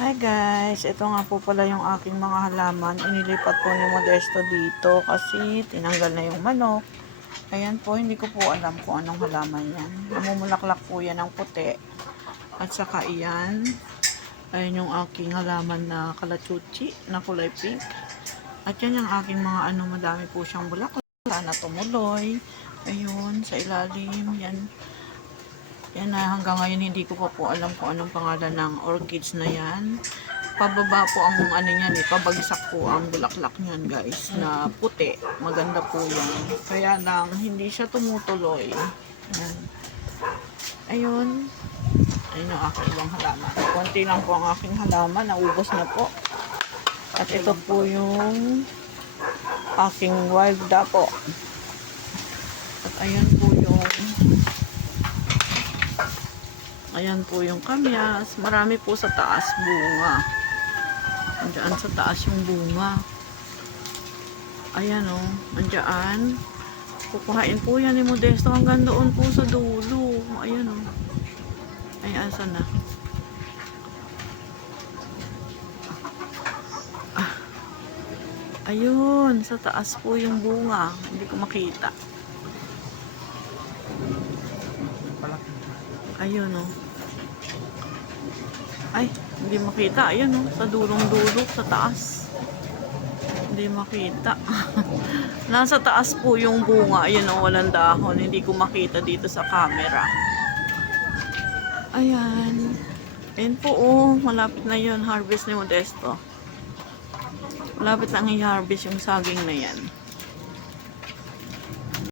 Hi guys, ito nga po pala yung aking mga halaman. Inilipat po ni Modesto dito kasi tinanggal na yung manok. Ayan po, hindi ko po alam kung anong halaman yan. Namumulaklak po yan ng puti. At saka iyan, ayan yung aking halaman na kalachuchi na kulay pink. At yan yung aking mga madami po siyang bulaklak na tumuloy. Ayun, sa ilalim, yan. Yan na hanggang ngayon hindi ko pa po alam kung anong pangalan ng orchids na yan. Pababa po ang niyan pabagsak po ang bulaklak niyan guys na puti. Maganda po yan. Kaya lang hindi siya tumutuloy. Yan. Ayun. Ayun yung aking ibang halaman. Konti lang po ang aking halaman. Naubos na po. At ito po yung aking wild dapo. At ayan po yung kamyas. Marami po sa taas bunga. Andiyan sa taas yung bunga. Ayan o. Andiyan. Kukuhain po yan ni Modesto hanggang doon po sa dulo. Ayan o. Ay, asa na? Ayun. Sa taas po yung bunga. Hindi ko makita. Ayun o. Ay, hindi makita. Ayun o. Sa dulong-dulok. Sa taas. Hindi makita. Nasa taas po yung bunga. Ayun o. Walang dahon. Hindi ko makita dito sa camera. Ayan. Ayun po o. Malapit na yun. Harvest ni Modesto. Malapit na i-harvest yung saging na yan.